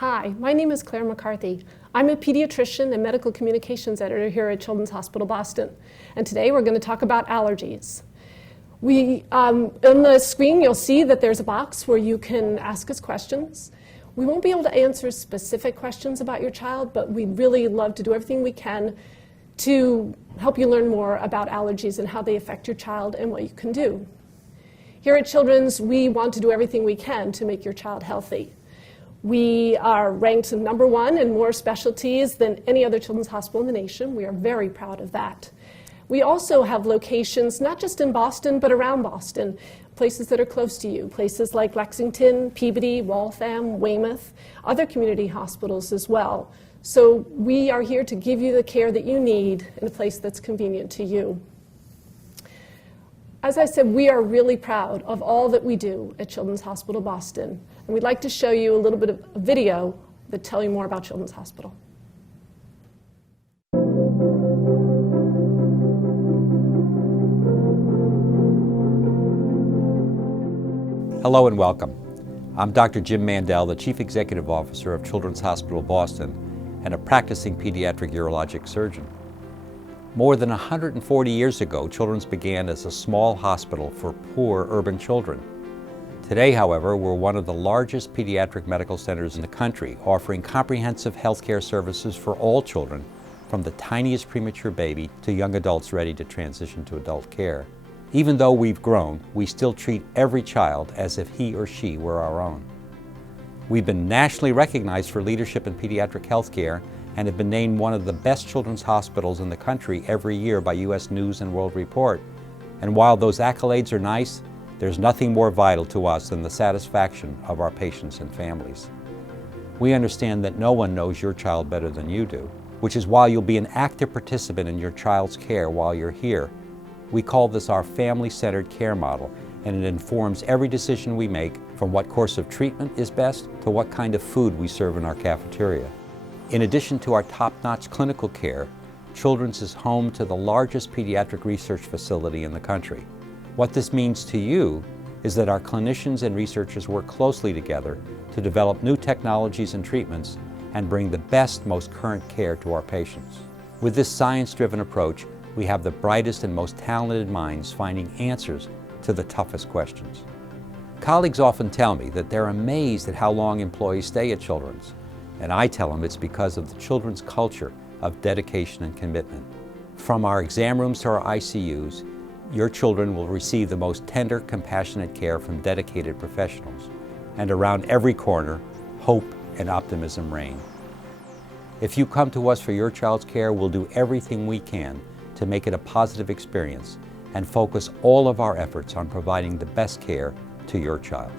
Hi, my name is Claire McCarthy. I'm a pediatrician and medical communications editor here at Children's Hospital Boston. And today we're going to talk about allergies. On the screen you'll see that there's a box where you can ask us questions. We won't be able to answer specific questions about your child, but we'd really love to do everything we can to help you learn more about allergies and how they affect your child and what you can do. Here at Children's, we want to do everything we can to make your child healthy. We are ranked number one in more specialties than any other children's hospital in the nation. We are very proud of that. We also have locations not just in Boston, but around Boston, places that are close to you, places like Lexington, Peabody, Waltham, Weymouth, other community hospitals as well. So we are here to give you the care that you need in a place that's convenient to you. As I said, we are really proud of all that we do at Children's Hospital Boston. And we'd like to show you a little bit of a video that tell you more about Children's Hospital. Hello and welcome. I'm Dr. Jim Mandel, the Chief Executive Officer of Children's Hospital Boston and a practicing pediatric urologic surgeon. More than 140 years ago, Children's began as a small hospital for poor urban children. Today, however, we're one of the largest pediatric medical centers in the country, offering comprehensive healthcare services for all children, from the tiniest premature baby to young adults ready to transition to adult care. Even though we've grown, we still treat every child as if he or she were our own. We've been nationally recognized for leadership in pediatric healthcare and have been named one of the best children's hospitals in the country every year by U.S. News and World Report. And while those accolades are nice, there's nothing more vital to us than the satisfaction of our patients and families. We understand that no one knows your child better than you do, which is why you'll be an active participant in your child's care while you're here. We call this our family-centered care model, and it informs every decision we make, from what course of treatment is best to what kind of food we serve in our cafeteria. In addition to our top-notch clinical care, Children's is home to the largest pediatric research facility in the country. What this means to you is that our clinicians and researchers work closely together to develop new technologies and treatments and bring the best, most current care to our patients. With this science-driven approach, we have the brightest and most talented minds finding answers to the toughest questions. Colleagues often tell me that they're amazed at how long employees stay at Children's, and I tell them it's because of the Children's culture of dedication and commitment. From our exam rooms to our ICUs, your children will receive the most tender, compassionate care from dedicated professionals. And around every corner, hope and optimism reign. If you come to us for your child's care, we'll do everything we can to make it a positive experience and focus all of our efforts on providing the best care to your child.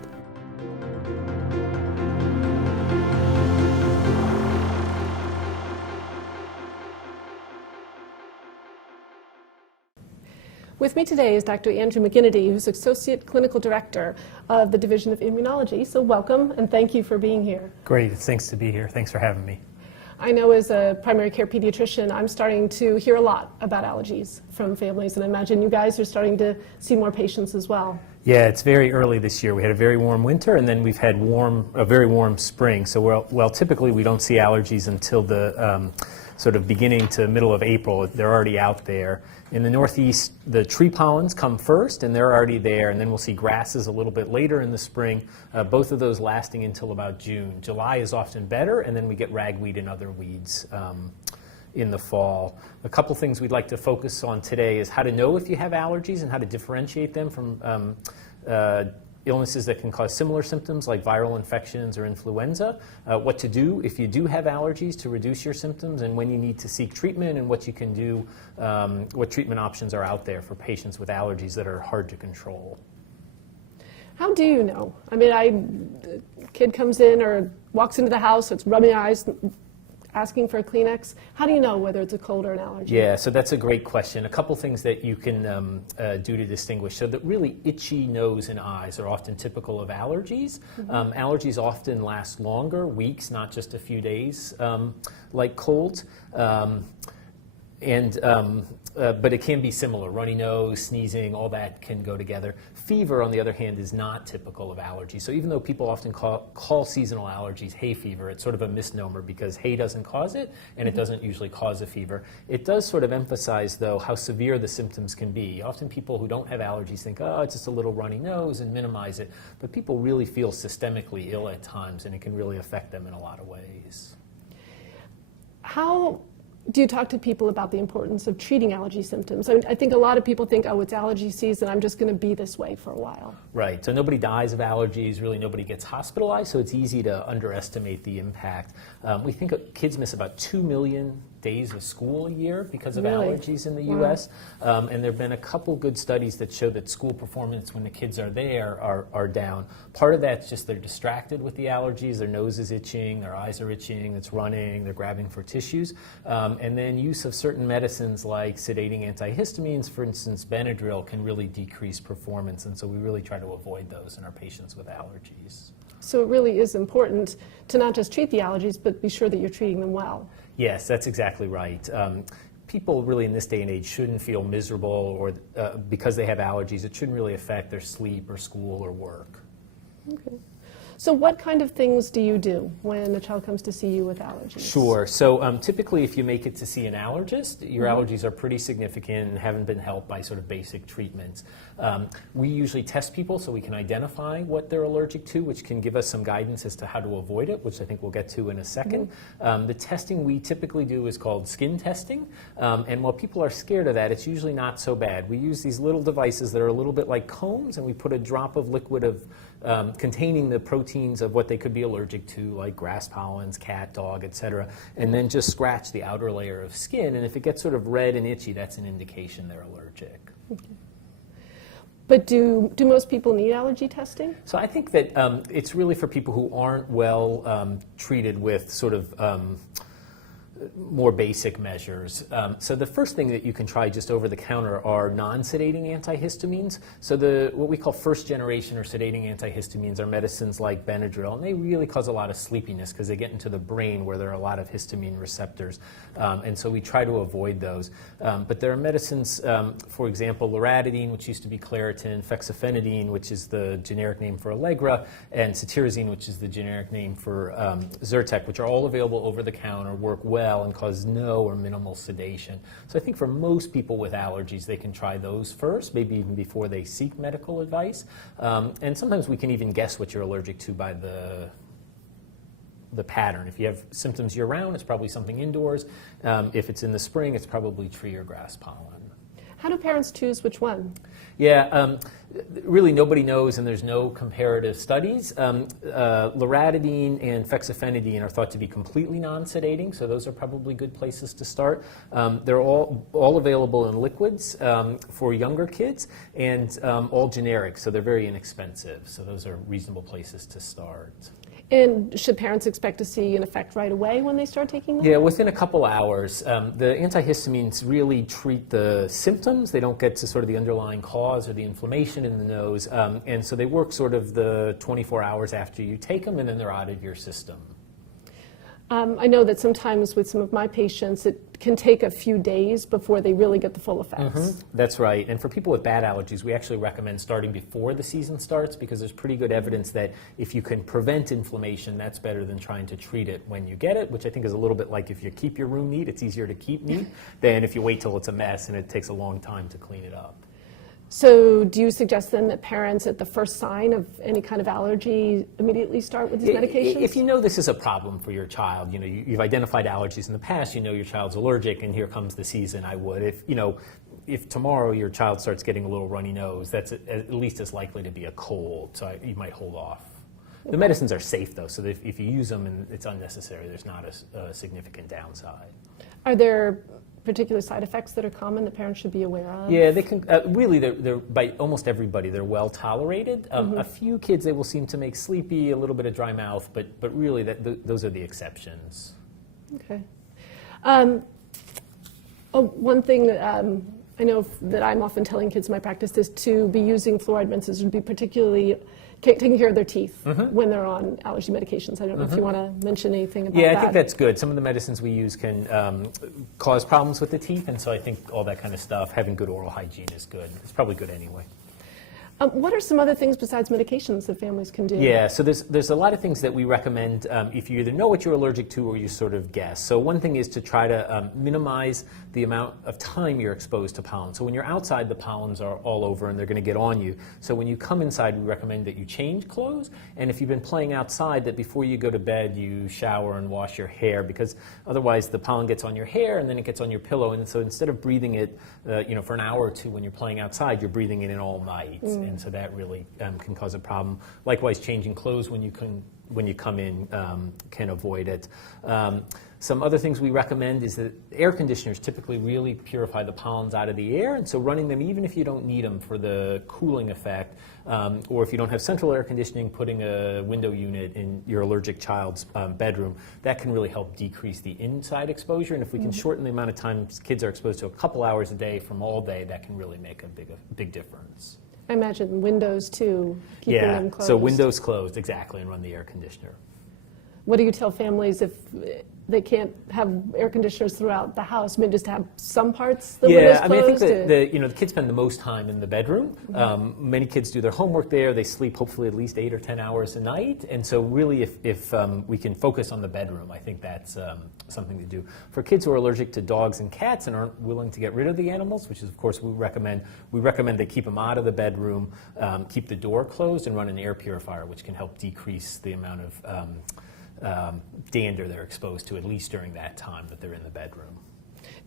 With me today is Dr. Andrew MacGinnitie, who's Associate Clinical Director of the Division of Immunology. So welcome and thank you for being here. Great, thanks to be here. Thanks for having me. I know as a primary care pediatrician, I'm starting to hear a lot about allergies from families, and I imagine you guys are starting to see more patients as well. Yeah, it's very early this year. We had a very warm winter, and then we've had a very warm spring. So, typically we don't see allergies until the sort of beginning to middle of April. They're already out there. In the Northeast, the tree pollens come first, and they're already there, and then we'll see grasses a little bit later in the spring, both of those lasting until about June. July is often better, and then we get ragweed and other weeds in the fall. A couple things we'd like to focus on today is how to know if you have allergies and how to differentiate them from illnesses that can cause similar symptoms like viral infections or influenza, what to do if you do have allergies to reduce your symptoms, and when you need to seek treatment, and what you can do, what treatment options are out there for patients with allergies that are hard to control. How do you know? I mean, a kid comes in or walks into the house, it's rubbing eyes, asking for a Kleenex. How do you know whether it's a cold or an allergy? Yeah, so that's a great question. A couple things that you can do to distinguish. So that really itchy nose and eyes are often typical of allergies. Mm-hmm. Allergies often last longer, weeks, not just a few days, like colds. But it can be similar. Runny nose, sneezing, all that can go together. Fever, on the other hand, is not typical of allergies. So even though people often call seasonal allergies hay fever, it's sort of a misnomer because hay doesn't cause it, and it doesn't usually cause a fever. It does sort of emphasize, though, how severe the symptoms can be. Often people who don't have allergies think, oh, it's just a little runny nose, and minimize it. But people really feel systemically ill at times, and it can really affect them in a lot of ways. How do you talk to people about the importance of treating allergy symptoms? I think a lot of people think, oh, it's allergy season, I'm just going to be this way for a while. Right, so nobody dies of allergies, really nobody gets hospitalized, so it's easy to underestimate the impact. We think kids miss about 2 million days of school a year because of allergies in the U.S. And there have been a couple good studies that show that school performance when the kids are there are down. Part of that's just they're distracted with the allergies, their nose is itching, their eyes are itching, it's running, they're grabbing for tissues. And then use of certain medicines like sedating antihistamines, for instance, Benadryl, can really decrease performance. And so we really try to avoid those in our patients with allergies. So it really is important to not just treat the allergies, but be sure that you're treating them well. Yes, that's exactly right. People really in this day and age shouldn't feel miserable or because they have allergies. It shouldn't really affect their sleep or school or work. Okay. So what kind of things do you do when a child comes to see you with allergies? Sure. So typically if you make it to see an allergist, your allergies are pretty significant and haven't been helped by sort of basic treatments. We usually test people so we can identify what they're allergic to, which can give us some guidance as to how to avoid it, which I think we'll get to in a second. The testing we typically do is called skin testing. And while people are scared of that, it's usually not so bad. We use these little devices that are a little bit like combs, and we put a drop of liquid of containing the proteins of what they could be allergic to, like grass pollens, cat, dog, etc., and then just scratch the outer layer of skin. And if it gets sort of red and itchy, that's an indication they're allergic. Okay. But do most people need allergy testing? So I think that it's really for people who aren't well treated with sort of more basic measures. So the first thing that you can try just over the counter are non-sedating antihistamines. So what we call first generation or sedating antihistamines are medicines like Benadryl, and they really cause a lot of sleepiness because they get into the brain where there are a lot of histamine receptors. And so we try to avoid those. But there are medicines, for example, loratadine, which used to be Claritin, fexofenadine, which is the generic name for Allegra, and cetirizine, which is the generic name for Zyrtec, which are all available over the counter, work well, and cause no or minimal sedation. So I think for most people with allergies, they can try those first, maybe even before they seek medical advice. And sometimes we can even guess what you're allergic to by the pattern. If you have symptoms year-round, it's probably something indoors. If it's in the spring, it's probably tree or grass pollen. How do parents choose which one? Yeah, really nobody knows, and there's no comparative studies. Loratadine and fexofenadine are thought to be completely non-sedating, so those are probably good places to start. They're all available in liquids for younger kids, and all generic, so they're very inexpensive. So those are reasonable places to start. And should parents expect to see an effect right away when they start taking them? Yeah, within a couple hours. The antihistamines really treat the symptoms. They don't get to sort of the underlying cause or the inflammation in the nose. And so they work sort of the 24 hours after you take them, and then they're out of your system. I know that sometimes with some of my patients, it can take a few days before they really get the full effects. That's right. And for people with bad allergies, we actually recommend starting before the season starts because there's pretty good evidence that if you can prevent inflammation, that's better than trying to treat it when you get it, which I think is a little bit like if you keep your room neat, it's easier to keep neat than if you wait till it's a mess and it takes a long time to clean it up. So do you suggest then that parents at the first sign of any kind of allergy immediately start with these medications? If you know this is a problem for your child, you've identified allergies in the past, you know your child's allergic, and here comes the season, I would. If tomorrow your child starts getting a little runny nose, that's at least as likely to be a cold, so you might hold off. The medicines are safe though, so that if you use them and it's unnecessary, there's not a significant downside. Are there particular side effects that are common that parents should be aware of? Yeah, they can. Really, they're by almost everybody, they're well tolerated. A few kids they will seem to make sleepy, a little bit of dry mouth, but really those are the exceptions. Okay. One thing that I know that I'm often telling kids in my practice is to be using fluoride rinses would be particularly taking care of their teeth when they're on allergy medications. I don't know if you want to mention anything about that. Yeah, I think that's good. Some of the medicines we use can cause problems with the teeth, and so I think all that kind of stuff, having good oral hygiene is good. It's probably good anyway. What are some other things besides medications that families can do? Yeah, so there's a lot of things that we recommend if you either know what you're allergic to or you sort of guess. So one thing is to try to minimize the amount of time you're exposed to pollen. So when you're outside, the pollens are all over and they're going to get on you. So when you come inside, we recommend that you change clothes. And if you've been playing outside, that before you go to bed, you shower and wash your hair, because otherwise the pollen gets on your hair and then it gets on your pillow. And so instead of breathing it for an hour or two when you're playing outside, you're breathing it in all night. And so that really can cause a problem. Likewise, changing clothes when you come in can avoid it. Some other things we recommend is that air conditioners typically really purify the pollens out of the air, and so running them even if you don't need them for the cooling effect, or if you don't have central air conditioning, putting a window unit in your allergic child's bedroom, that can really help decrease the inside exposure. And if we can shorten the amount of time kids are exposed to a couple hours a day from all day, that can really make a big difference. I imagine windows too, keeping them closed. So windows closed, exactly, and run the air conditioner. What do you tell families if they can't have air conditioners throughout the house? I mean, just have some parts the windows closed? I mean, I think that the kids spend the most time in the bedroom. Many kids do their homework there. They sleep hopefully at least 8 or 10 hours a night. And so really, if we can focus on the bedroom, I think that's something to do. For kids who are allergic to dogs and cats and aren't willing to get rid of the animals, which is, of course, we recommend they keep them out of the bedroom, keep the door closed, and run an air purifier, which can help decrease the amount of dander they're exposed to, at least during that time that they're in the bedroom.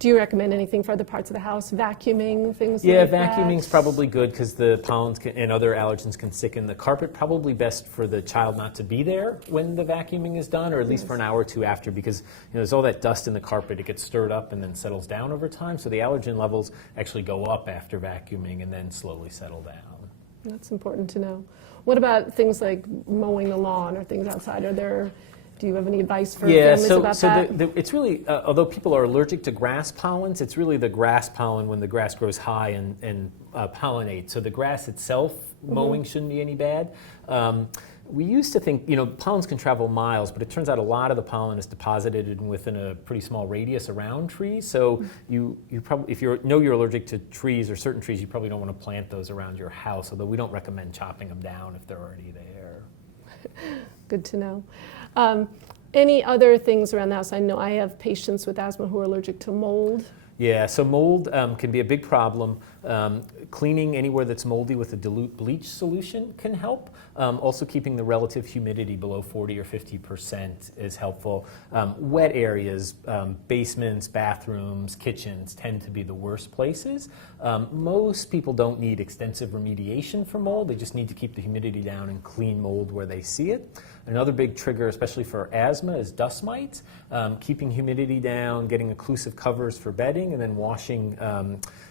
Do you recommend anything for other parts of the house? Vacuuming, things like that? Yeah, vacuuming's probably good because the pollens and other allergens can stick in the carpet. Probably best for the child not to be there when the vacuuming is done, or at least for an hour or two after, because there's all that dust in the carpet. It gets stirred up and then settles down over time. So the allergen levels actually go up after vacuuming and then slowly settle down. That's important to know. What about things like mowing the lawn or things outside? Do you have any advice for families about that? It's really, although people are allergic to grass pollens, it's really the grass pollen when the grass grows high and pollinates. So the grass itself, mowing shouldn't be any bad. We used to think, pollens can travel miles, but it turns out a lot of the pollen is deposited within a pretty small radius around trees. So you probably, if you know you're allergic to trees or certain trees, you probably don't want to plant those around your house, although we don't recommend chopping them down if they're already there. Good to know. Any other things around the house? I know I have patients with asthma who are allergic to mold. Yeah, so mold can be a big problem. Cleaning anywhere that's moldy with a dilute bleach solution can help. Also keeping the relative humidity below 40 or 50% is helpful. Wet areas, basements, bathrooms, kitchens tend to be the worst places. Most people don't need extensive remediation for mold. They just need to keep the humidity down and clean mold where they see it. Another big trigger, especially for asthma, is dust mites. Keeping humidity down, getting occlusive covers for bedding, and then washing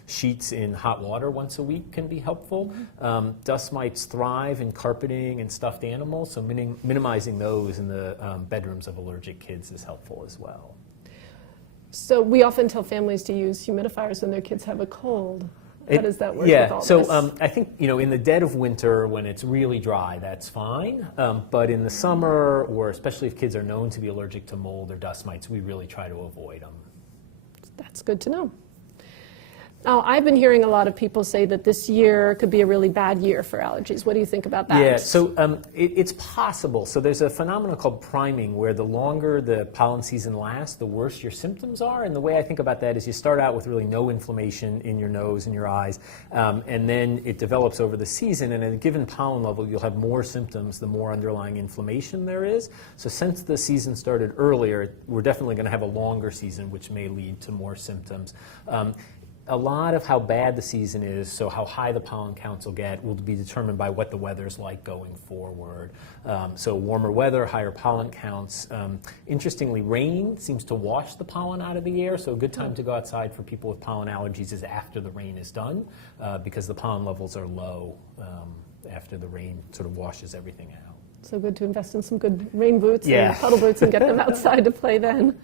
sheets in hot water once a week can be helpful. Dust mites thrive in carpeting and stuffed animals, so minimizing those in the bedrooms of allergic kids is helpful as well. So we often tell families to use humidifiers when their kids have a cold. How does that work with all this? I think, in the dead of winter when it's really dry, that's fine. But in the summer, or especially if kids are known to be allergic to mold or dust mites, we really try to avoid them. That's good to know. Now, I've been hearing a lot of people say that this year could be a really bad year for allergies. What do you think about that? Yeah, so it's possible. So there's a phenomenon called priming, where the longer the pollen season lasts, the worse your symptoms are. And the way I think about that is you start out with really no inflammation in your nose and your eyes, and then it develops over the season. And at a given pollen level, you'll have more symptoms the more underlying inflammation there is. So since the season started earlier, we're definitely going to have a longer season, which may lead to more symptoms. A lot of how bad the season is, so how high the pollen counts will get, will be determined by what the weather's like going forward. So warmer weather, higher pollen counts. Interestingly, rain seems to wash the pollen out of the air, so a good time to go outside for people with pollen allergies is after the rain is done, because the pollen levels are low after the rain sort of washes everything out. So good to invest in some good rain boots and puddle boots and get them outside to play then.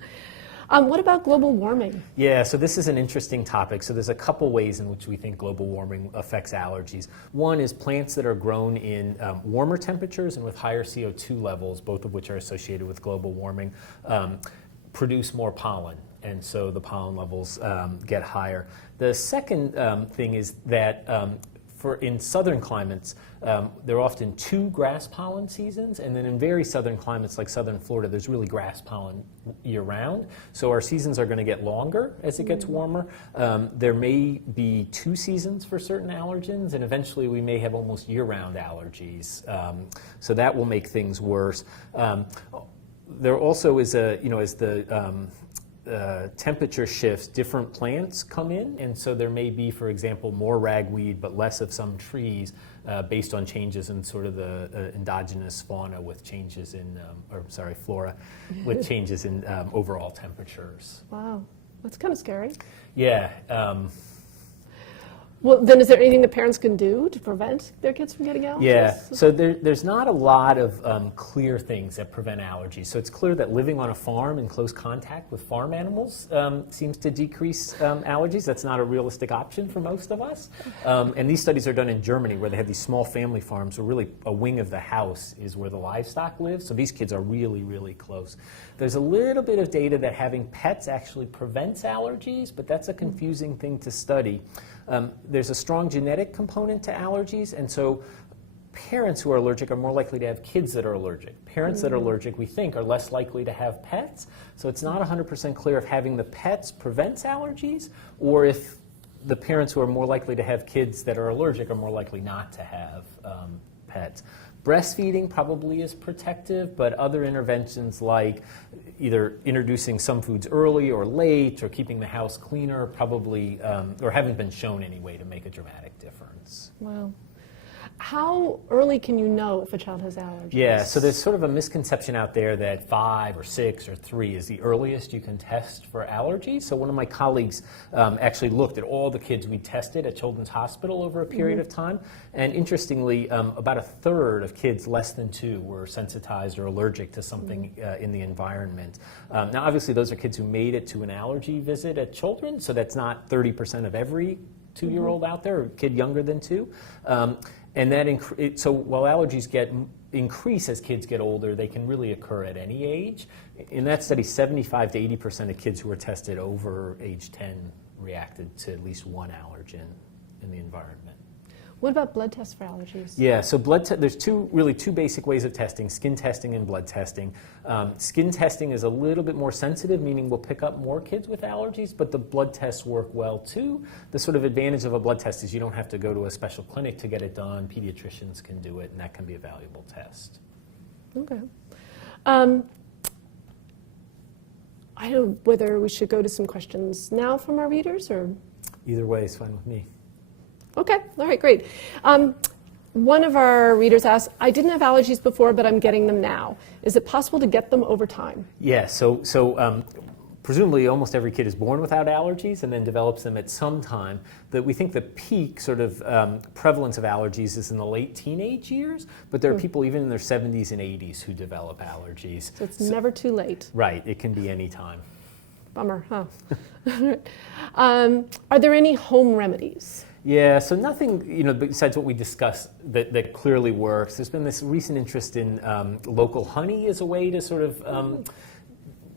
What about global warming? Yeah, so this is an interesting topic. So there's a couple ways in which we think global warming affects allergies. One is plants that are grown in warmer temperatures and with higher CO2 levels, both of which are associated with global warming, produce more pollen. And so the pollen levels get higher. The second thing is that in southern climates, there are often 2 grass pollen seasons, and then in very southern climates like southern Florida, there's really grass pollen year-round. So our seasons are going to get longer as it gets warmer. There may be 2 seasons for certain allergens, and eventually we may have almost year-round allergies. So that will make things worse. There also is as the temperature shifts, different plants come in, and so there may be, for example, more ragweed but less of some trees based on changes in sort of the endogenous fauna with changes in, flora, with changes in overall temperatures. Wow, that's kind of scary. Yeah. Well, then is there anything that parents can do to prevent their kids from getting allergies? Yeah, so there's not a lot of clear things that prevent allergies. So it's clear that living on a farm in close contact with farm animals seems to decrease allergies. That's not a realistic option for most of us. And these studies are done in Germany where they have these small family farms where really a wing of the house is where the livestock live. So these kids are really, really close. There's a little bit of data that having pets actually prevents allergies, but that's a confusing thing to study. There's a strong genetic component to allergies, and so parents who are allergic are more likely to have kids that are allergic. Parents that are allergic, we think, are less likely to have pets. So it's not 100% clear if having the pets prevents allergies, or if the parents who are more likely to have kids that are allergic are more likely not to have pets. Breastfeeding probably is protective, but other interventions like either introducing some foods early or late or keeping the house cleaner probably, or haven't been shown anyway to make a dramatic difference. Wow. How early can you know if a child has allergies? Yeah, so there's sort of a misconception out there that 5 or 6 or 3 is the earliest you can test for allergies. So one of my colleagues actually looked at all the kids we tested at Children's Hospital over a period of time. And interestingly, about a third of kids less than 2 were sensitized or allergic to something in the environment. Now, obviously, those are kids who made it to an allergy visit at Children's, so that's not 30% of every 2-year-old out there, or kid younger than 2. And that so while allergies increase as kids get older, they can really occur at any age. In that study, 75 to 80% of kids who were tested over age 10 reacted to at least one allergen in the environment. What about blood tests for allergies? Yeah, so there's two basic ways of testing, skin testing and blood testing. Skin testing is a little bit more sensitive, meaning we'll pick up more kids with allergies, but the blood tests work well too. The sort of advantage of a blood test is you don't have to go to a special clinic to get it done. Pediatricians can do it, and that can be a valuable test. Okay. I don't know whether we should go to some questions now from our readers, or? Either way is fine with me. Okay, all right, great. One of our readers asked, I didn't have allergies before, but I'm getting them now. Is it possible to get them over time? Yeah, so presumably almost every kid is born without allergies and then develops them at some time. We think the peak sort of prevalence of allergies is in the late teenage years, but there are people even in their 70s and 80s who develop allergies. So it's never too late. Right, it can be any time. Bummer, huh? Are there any home remedies? Yeah, so nothing, besides what we discussed that clearly works. There's been this recent interest in local honey as a way to sort of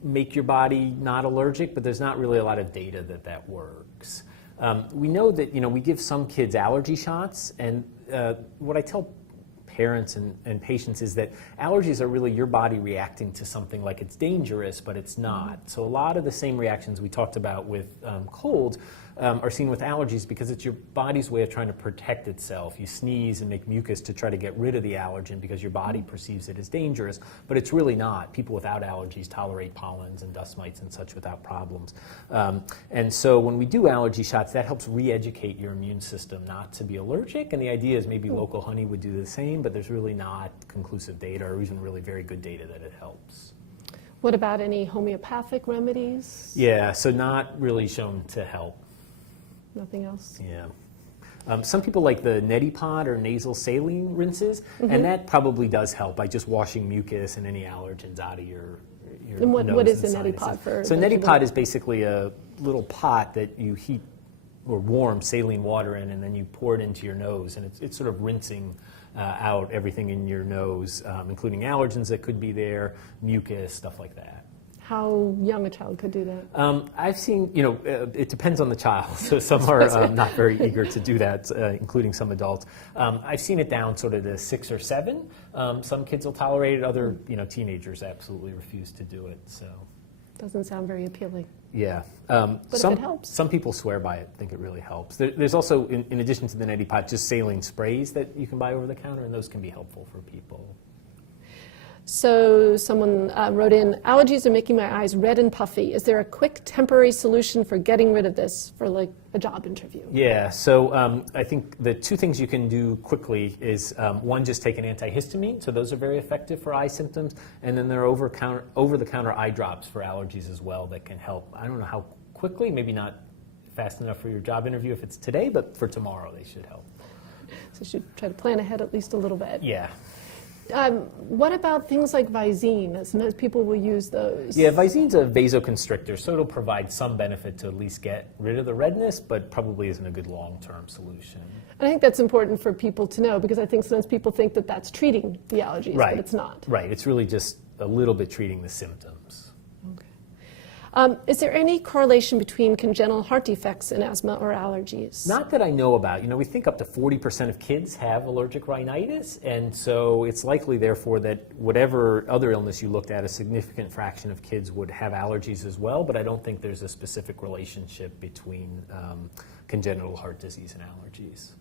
make your body not allergic, but there's not really a lot of data that works. We know that, we give some kids allergy shots, and what I tell parents and patients is that allergies are really your body reacting to something like it's dangerous, but it's not. So a lot of the same reactions we talked about with colds are seen with allergies because it's your body's way of trying to protect itself. You sneeze and make mucus to try to get rid of the allergen because your body perceives it as dangerous, but it's really not. People without allergies tolerate pollens and dust mites and such without problems. And so when we do allergy shots, that helps re-educate your immune system not to be allergic, and the idea is maybe local honey would do the same, but there's really not conclusive data or even really very good data that it helps. What about any homeopathic remedies? Yeah, so not really shown to help. Nothing else? Yeah. Some people like the neti pot or nasal saline rinses, and that probably does help by just washing mucus and any allergens out of your And what nose is and a neti sinuses. pot for? So a neti pot is basically a little pot that you heat or warm saline water in, and then you pour it into your nose, and it's sort of rinsing out everything in your nose, including allergens that could be there, mucus, stuff like that. How young a child could do that? I've seen, it depends on the child. So some are not very eager to do that, including some adults. I've seen it down sort of to 6 or 7. Some kids will tolerate it. Other, teenagers absolutely refuse to do it. So Doesn't sound very appealing. yeah. But if it helps. Some people swear by it, think it really helps. There's also, in addition to the neti pot, just saline sprays that you can buy over the counter, and those can be helpful for people. So someone wrote in, allergies are making my eyes red and puffy. Is there a quick temporary solution for getting rid of this for like a job interview? Yeah, so I think the 2 things you can do quickly is, one, just take an antihistamine. So those are very effective for eye symptoms. And then there are over-the-counter eye drops for allergies as well that can help. I don't know how quickly, maybe not fast enough for your job interview if it's today, but for tomorrow they should help. So you should try to plan ahead at least a little bit. Yeah. What about things like Visine? Sometimes people will use those. Yeah, Visine's a vasoconstrictor, so it'll provide some benefit to at least get rid of the redness, but probably isn't a good long-term solution. And I think that's important for people to know, because I think sometimes people think that that's treating the allergies, Right. but it's not. Right, it's really just a little bit treating the symptoms. Okay. Is there any correlation between congenital heart defects and asthma or allergies? Not that I know about. We think up to 40% of kids have allergic rhinitis, and so it's likely, therefore, that whatever other illness you looked at, a significant fraction of kids would have allergies as well, but I don't think there's a specific relationship between congenital heart disease and allergies.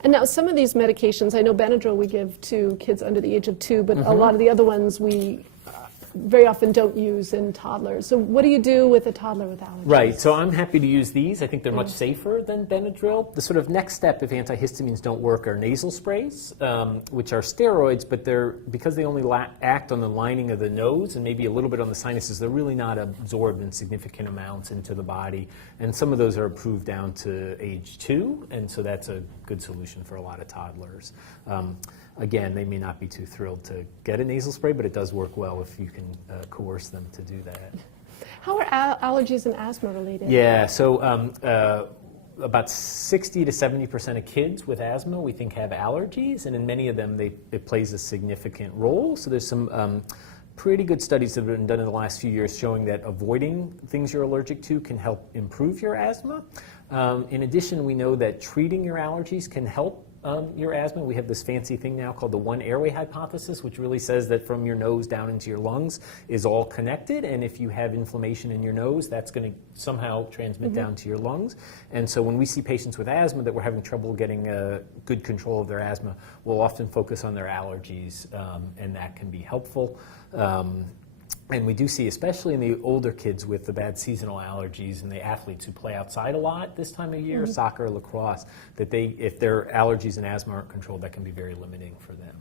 And now some of these medications, I know Benadryl we give to kids under the age of 2, but a lot of the other ones we very often don't use in toddlers. So what do you do with a toddler with allergies? Right, so I'm happy to use these. I think they're much safer than Benadryl. The sort of next step, if antihistamines don't work, are nasal sprays, which are steroids, but because they only act on the lining of the nose and maybe a little bit on the sinuses, they're really not absorbed in significant amounts into the body. And some of those are approved down to age 2, and so that's a good solution for a lot of toddlers. Again, they may not be too thrilled to get a nasal spray, but it does work well if you can coerce them to do that. How are allergies and asthma related? Yeah, so about 60 to 70% of kids with asthma we think have allergies, and in many of them it plays a significant role. So there's some pretty good studies that have been done in the last few years showing that avoiding things you're allergic to can help improve your asthma. In addition, we know that treating your allergies can help your asthma. We have this fancy thing now called the one airway hypothesis, which really says that from your nose down into your lungs is all connected, and if you have inflammation in your nose, that's going to somehow transmit down to your lungs. And so when we see patients with asthma that we're having trouble getting good control of their asthma, we'll often focus on their allergies, and that can be helpful. And we do see, especially in the older kids with the bad seasonal allergies and the athletes who play outside a lot this time of year, soccer, lacrosse, that if their allergies and asthma aren't controlled, that can be very limiting for them.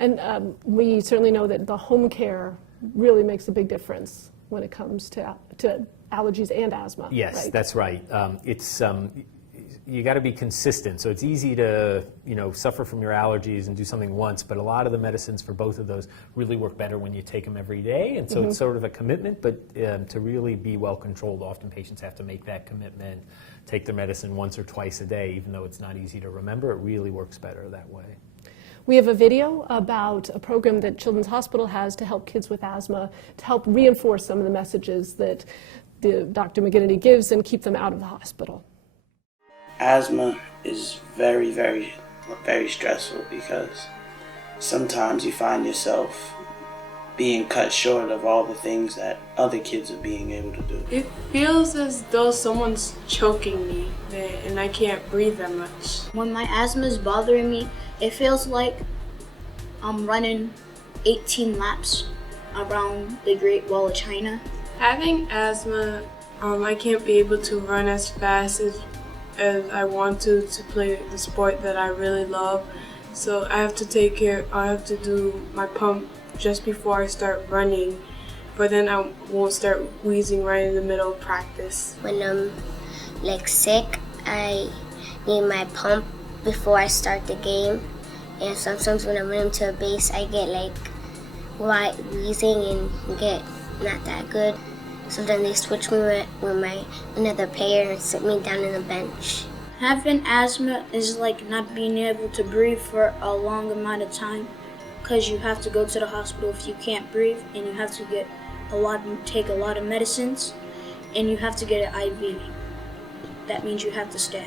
And we certainly know that the home care really makes a big difference when it comes to allergies and asthma. Yes, right? that's right. You got to be consistent. So it's easy to, suffer from your allergies and do something once, but a lot of the medicines for both of those really work better when you take them every day. And so it's sort of a commitment, but to really be well controlled, often patients have to make that commitment, take their medicine once or twice a day, even though it's not easy to remember. It really works better that way. We have a video about a program that Children's Hospital has to help kids with asthma, to help reinforce some of the messages that Dr. MacGinnitie gives and keep them out of the hospital. Asthma is very, very, very stressful because sometimes you find yourself being cut short of all the things that other kids are being able to do. It feels as though someone's choking me and I can't breathe that much. When my asthma is bothering me, it feels like I'm running 18 laps around the Great Wall of China. Having asthma, I can't be able to run as fast as I want to play the sport that I really love. So I have to do my pump just before I start running, but then I won't start wheezing right in the middle of practice. When I'm sick, I need my pump before I start the game. And sometimes when I run into a base, I get like wheezing and get not that good. Sometimes they switch me with my another player and sit me down on the bench. Having asthma is like not being able to breathe for a long amount of time because you have to go to the hospital if you can't breathe, and you have to take a lot of medicines, and you have to get an IV. That means you have to stay.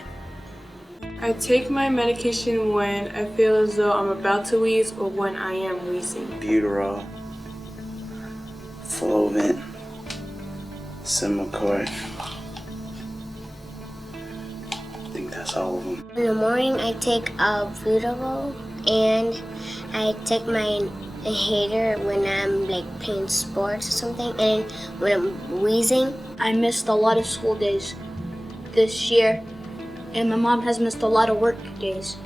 I take my medication when I feel as though I'm about to wheeze or when I am wheezing. Buterol, Flovent, Simicort. I think that's all of them. In the morning, I take Buterol, and I take my inhaler when I'm like playing sports or something, and when I'm wheezing. I missed a lot of school days this year, and my mom has missed a lot of work days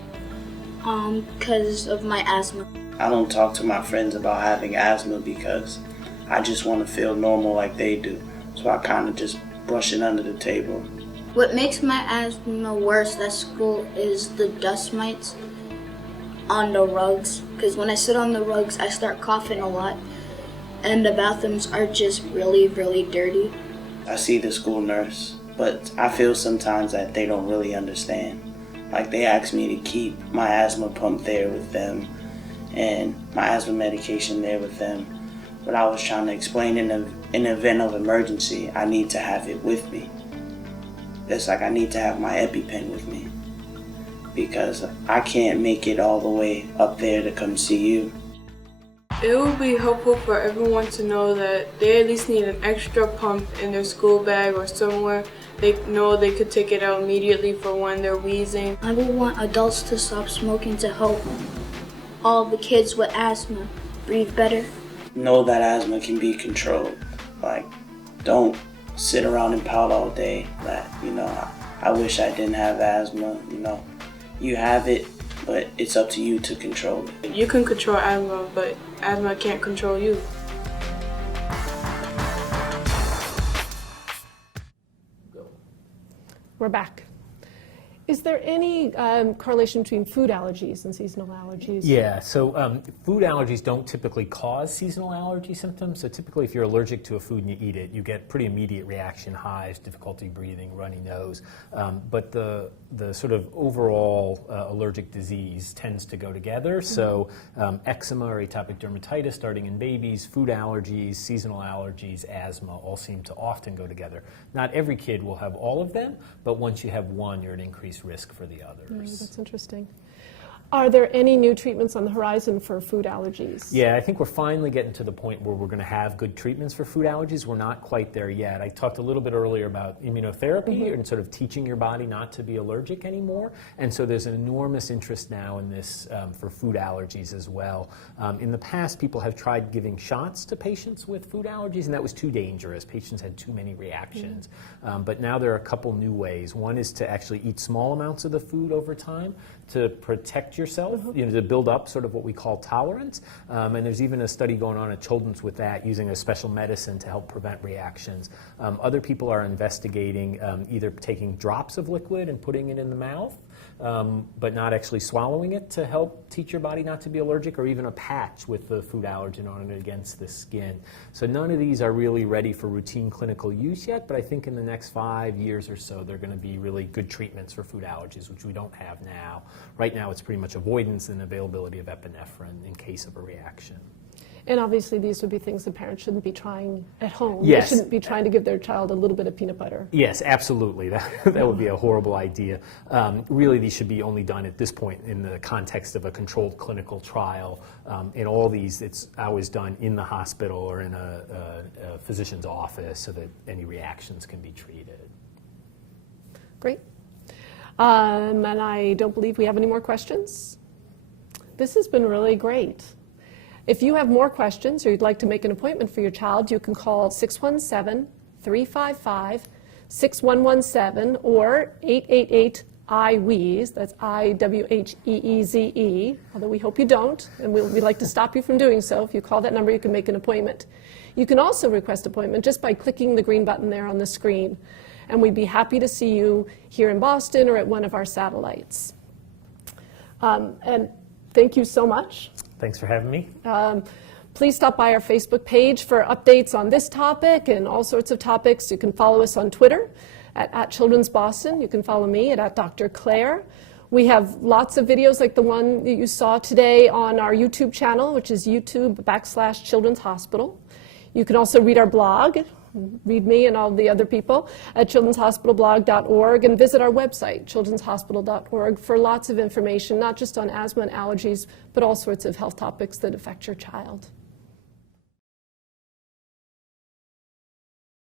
because of my asthma. I don't talk to my friends about having asthma because I just want to feel normal like they do. So I kind of just brush it under the table. What makes my asthma worse at school is the dust mites on the rugs, because when I sit on the rugs, I start coughing a lot, and the bathrooms are just really, really dirty. I see the school nurse, but I feel sometimes that they don't really understand. Like they ask me to keep my asthma pump there with them and my asthma medication there with them. But I was trying to explain in an event of emergency, I need to have it with me. It's like I need to have my EpiPen with me because I can't make it all the way up there to come see you. It would be helpful for everyone to know that they at least need an extra pump in their school bag or somewhere. They know they could take it out immediately for when they're wheezing. I would want adults to stop smoking to help all the kids with asthma breathe better. Know that asthma can be controlled. Like, don't sit around and pout all day that, I wish I didn't have asthma, You have it, but it's up to you to control it. You can control asthma, but asthma can't control you. We're back. Is there any correlation between food allergies and seasonal allergies? Yeah, so food allergies don't typically cause seasonal allergy symptoms. So typically if you're allergic to a food and you eat it, you get pretty immediate reaction, hives, difficulty breathing, runny nose. But the sort of overall allergic disease tends to go together. So eczema or atopic dermatitis starting in babies, food allergies, seasonal allergies, asthma all seem to often go together. Not every kid will have all of them, but once you have one, you're at increased risk for the others. That's interesting. Are there any new treatments on the horizon for food allergies? Yeah, I think we're finally getting to the point where we're going to have good treatments for food allergies. We're not quite there yet. I talked a little bit earlier about immunotherapy and sort of teaching your body not to be allergic anymore. And so there's an enormous interest now in this for food allergies as well. In the past, people have tried giving shots to patients with food allergies, and that was too dangerous. Patients had too many reactions. But now there are a couple new ways. One is to actually eat small amounts of the food over time to protect yourself, to build up sort of what we call tolerance. And there's even a study going on at Children's with that, using a special medicine to help prevent reactions. Other people are investigating either taking drops of liquid and putting it in the mouth, but not actually swallowing it to help teach your body not to be allergic, or even a patch with the food allergen on it against the skin. So none of these are really ready for routine clinical use yet, but I think in the next 5 years or so, they're going to be really good treatments for food allergies, which we don't have now. Right now, it's pretty much avoidance and availability of epinephrine in case of a reaction. And obviously these would be things that parents shouldn't be trying at home. Yes. They shouldn't be trying to give their child a little bit of peanut butter. Yes, absolutely. That would be a horrible idea. Really, these should be only done at this point in the context of a controlled clinical trial. In all these, it's always done in the hospital or in a physician's office so that any reactions can be treated. Great. And I don't believe we have any more questions. This has been really great. If you have more questions or you'd like to make an appointment for your child, you can call 617-355-6117 or 888-IWHEEZE, that's I-W-H-E-E-Z-E, although we hope you don't, and we'd like to stop you from doing so. If you call that number, you can make an appointment. You can also request an appointment just by clicking the green button there on the screen. and we'd be happy to see you here in Boston or at one of our satellites. And thank you so much. Thanks for having me. Please stop by our Facebook page for updates on this topic and all sorts of topics. You can follow us on Twitter at Children's Boston. You can follow me at Dr. Claire. We have lots of videos like the one that you saw today on our YouTube channel, which is YouTube.com/Children's Hospital. You can also read our blog, read me and all the other people, at childrenshospitalblog.org, and visit our website, childrenshospital.org, for lots of information, not just on asthma and allergies, but all sorts of health topics that affect your child.